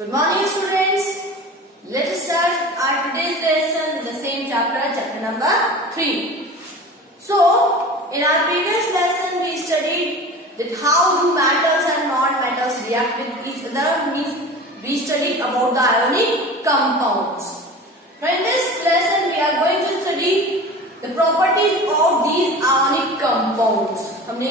Good morning, students. Let us start our today's lesson with the same chapter number 3. So, in our previous lesson, we studied that how do metals and non-metals react with each other. Means we studied about the ionic compounds. Now, in this lesson, we are going to study the properties of these ionic compounds. हमने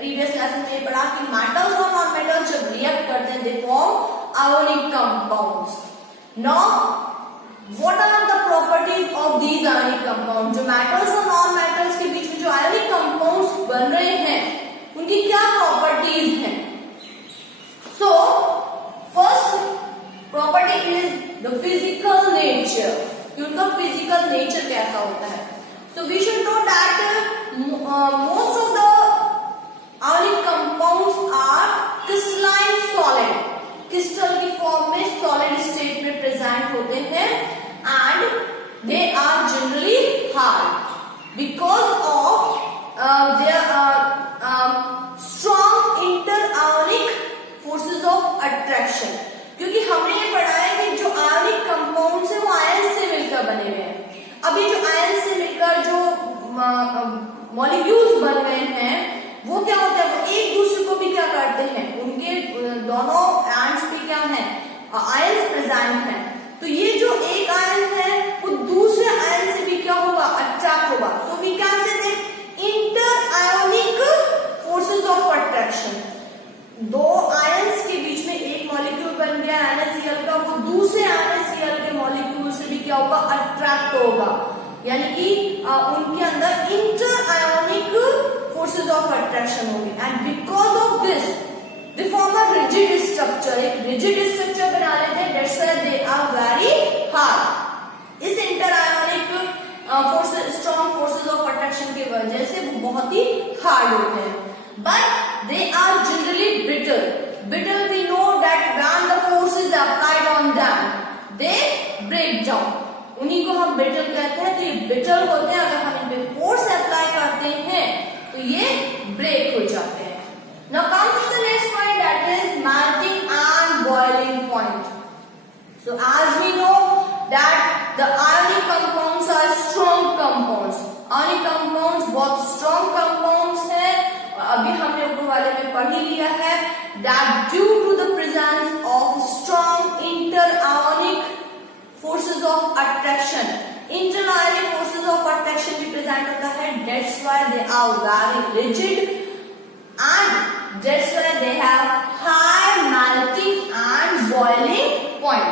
previous lesson में पढ़ा कि metals और non-metals जब react करते हैं, they form ionic compounds. Now, what are the properties of these ionic compounds? जो metals और non-metals के बीच में जो ionic compounds बन रहे हैं, उनकी क्या properties हैं? So, first property is the physical nature. कि उनका physical nature कैसा होता है? So, we should know that most of the ionic compounds are crystalline solid. Crystal की फॉर्म में सॉलिड स्टेट में प्रेजेंट होते हैं and they are generally hard because of their strong inter ionic forces of attraction. क्योंकि हमने ये पढ़ा है कि जो आयोनिक कंपाउंड्स है वो आयन से मिलकर बने हुए हैं. अभी जो आयन से मिलकर जो मॉलिक्यूल्स बन रहे हैं वो क्या होता है, वो एक दूसरे को भी क्या करते हैं, उनके दोनों एंड्स पे क्या है, आयंस प्रेजेंट हैं. तो ये जो एक आयन है वो दूसरे आयन से भी क्या होगा, अट्रैक्ट होगा. So we can say that inter ionic forces of attraction. दो आयंस के बीच में एक मॉलिक्यूल बन गया NaCl का, वो दूसरे NaCl के मॉलिक्यूल से भी क्या होगा, अट्रैक्ट होगा. यानी कि उनके अंदर inter ionic forces of attraction होंगे. And because of this, they form a rigid structure. एक rigid structure बना लेते हैं. That's why they are very hard. इस interionic forces, strong forces of attraction की वजह से वो बहुत ही hard होते हैं. But they are generally brittle. Brittle we know that when the force is applied on them, they break down. उन्हीं को हम brittle कहते हैं. तो ये brittle होते हैं. अगर हम इन पे force apply करते हैं तो ये ब्रेक हो जाते हैं. Now comes to the next point, that is melting and boiling point. So as we know that the ionic compounds are strong compounds. Ionic compounds बहुत strong compounds हैं. अभी हमने ऊपर वाले में पढ़ ही लिया है that due to the presence of strong inter-ionic forces of attraction, interionic forces of attraction भी प्रेजेंट होता है. That's why they are very rigid and that's why they have high melting and boiling point.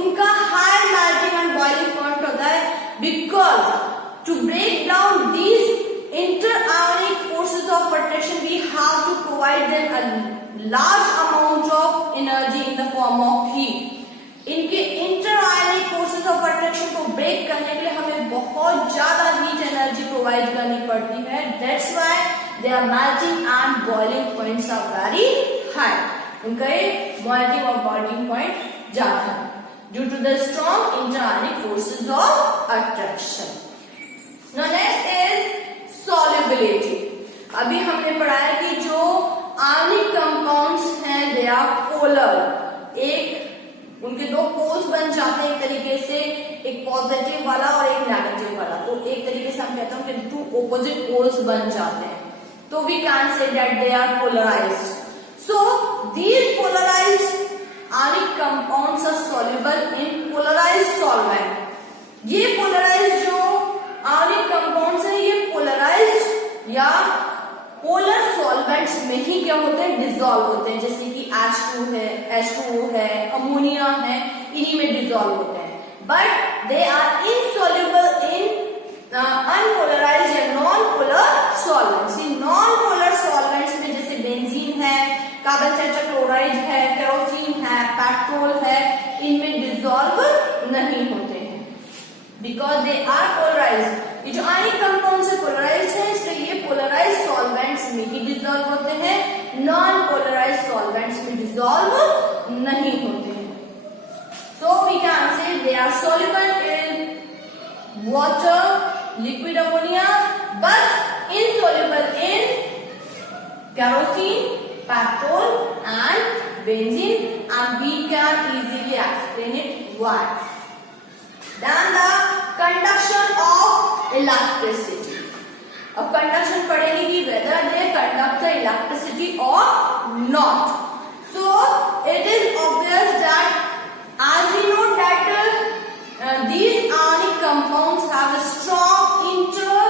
उनका high melting and boiling point होता है because to break down these interionic forces of attraction we have to provide them a large amount of energy in the form of heat. इनके interionic forces of attraction को break करने के लिए हमें बहुत ज्यादा हीट एनर्जी प्रोवाइड करनी पड़ती है. That's why their melting and boiling points are very high. उनका ये मेल्टिंग और बॉइलिंग पॉइंट ज्यादा है due to the strong interionic forces of attraction. Now next is solubility. अभी हमने पढ़ा है कि जो आयनिक कंपाउंड्स हैं दे आर पोलर. एक उनके दो पोल्स बन जाते हैं एक तरीके से, एक पॉजिटिव वाला और एक नेगेटिव वाला. तो एक तरीके से हम कहते हैं कि टू ऑपोजिट पोल्स बन जाते हैं. तो we can say that they are polarised. So these polarised ionic compounds are soluble in polarised solvent. ये पोलराइज्ड जो आयनिक कंपाउंड्स हैं ये पोलराइज्ड या पोलर सॉल्वेंट्स में ही क्या होते हैं, डिसॉल्व होते हैं. जैसे कि H2 है, H2O है, अमोनिया है, इन्हीं में डिसॉल्व होते हैं. But they are insoluble in unpolarized या नॉन पोलर सॉल्वेंट्स. इन नॉन पोलर सॉल्वेंट्स में जैसे बेंजीन है, कार्बन टेट्राक्लोराइड है, केरोसिन है, पेट्रोल है, इनमें डिसॉल्व नहीं होते हैं बिकॉज दे आर पोलराइज्ड. ये जो आयनिक कंपाउंड्स है पोलराइज्ड है, इसलिए ये पोलराइज्ड सॉल्वेंट्स में ही डिसॉल्व होते हैं. नॉन पोलराइज्ड सॉल्वेंट्स में डिसॉल्व नहीं होते हैं. So we can say they are soluble in water, liquid ammonia, but insoluble in kerosene, petrol and benzene, and we can easily explain it why. Then the conduction of electricity. अब conduction पढ़ेंगे कि whether they conduct the electricity or not. So it is obvious that as we know that these ionic compounds have a strong inter-ionic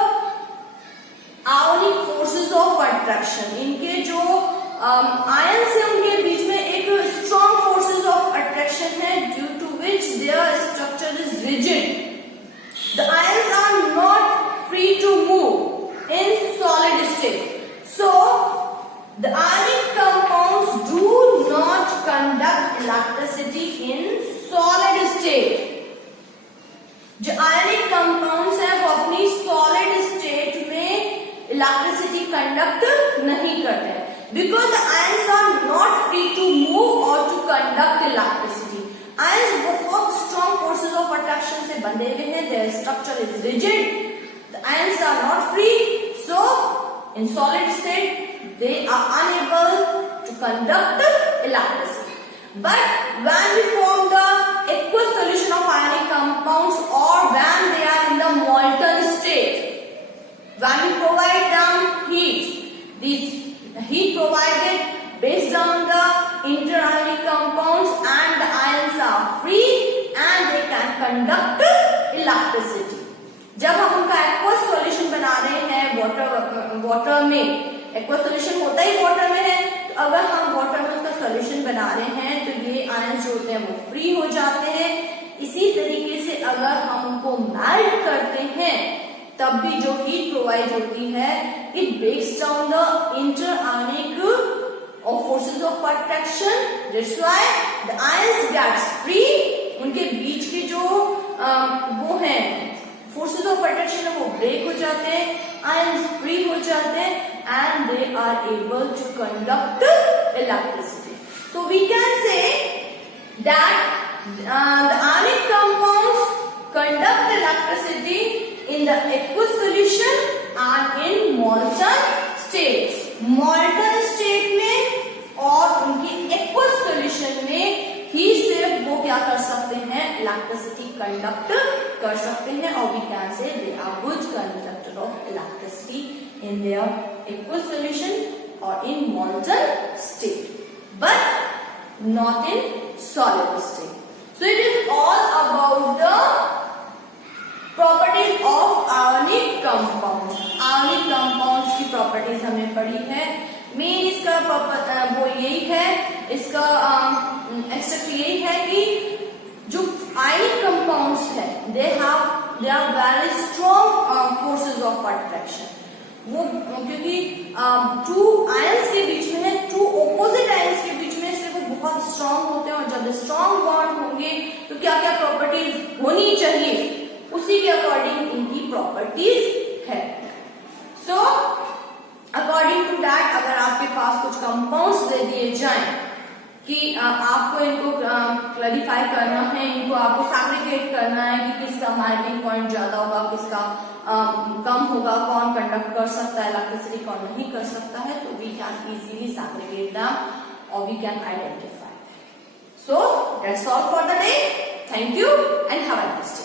forces of attraction. इनके जो ions है उनके बीच में एक strong forces of attraction है, due to which their structure is rigid. The ions are not free to move in solid state. So the ionic compounds do not conduct electricity in solid state. जो ionic compounds हैं वो अपनी solid state में electricity conduct नहीं करते हैं, because the ions are not free to move or to conduct electricity. Ions बहुत strong forces of attraction से बंधे हुए हैं, their structure is rigid. The ions are not free, so in solid state they are unable to conduct electricity. But when we form the aqueous solution of ionic compounds, or when they are in the molten state, when we provide them heat, this heat provided based on the interionic compounds, and the ions are free and they can conduct electricity. जब हम उनका aqueous solution बना रहे हैं water में, aqueous solution होता ही water में है, तो अगर हम वाटर में उसका सॉल्यूशन बना रहे हैं तो ये आयंस जो होते हैं वो फ्री हो जाते हैं. इसी तरीके से अगर हम उनको मेल्ट करते हैं तब भी जो हीट प्रोवाइड होती है, it breaks down the interionic forces of attraction. That's why the ions gets free. उनके बीच के जो वो हैं फोर्सेस ऑफ अट्रैक्शन है वो ब्रेक हो जाते हैं, आयंस फ्री हो जाते हैं, and they are able to conduct electricity. So we can say that the ionic compounds conduct electricity in the aqueous solution and in molten states. Molten state में और उनकी aqueous solution में ही सिर्फ वो क्या कर सकते हैं, इलेक्ट्रिसिटी कंडक्ट कर सकते हैं, और we can say they are good conductor of electricity in their aqueous solution or in molten state, but not in solid state. So it is all about the properties of ionic compounds. Ionic compounds की properties हमने पढ़ी है. Main इसका वो यही है, इसका extract यही है कि जो ionic compounds है they are very strong forces of attraction. वो क्योंकि टू आयंस के बीच में है, टू ऑपोजिट आयंस के बीच में, इसलिए वो बहुत स्ट्रांग होते हैं. और जब स्ट्रांग बॉन्ड होंगे तो क्या क्या प्रॉपर्टीज होनी चाहिए, उसी के अकॉर्डिंग इनकी प्रॉपर्टीज है. सो अकॉर्डिंग टू दैट अगर आपके पास कुछ कंपाउंड्स दे दिए जाएं कि आपको इनको क्लैरिफाई करना है, इनको आपको फैब्रिकेट करना है कि किसका मेल्टिंग पॉइंट ज्यादा होगा, किसका कम होगा, कौन कंडक्ट कर सकता है इलेक्ट्रिसिटी, कौन नहीं कर सकता है, तो we can easily fabricate them और we can identify. So that's all for the day. Thank you and have a nice day.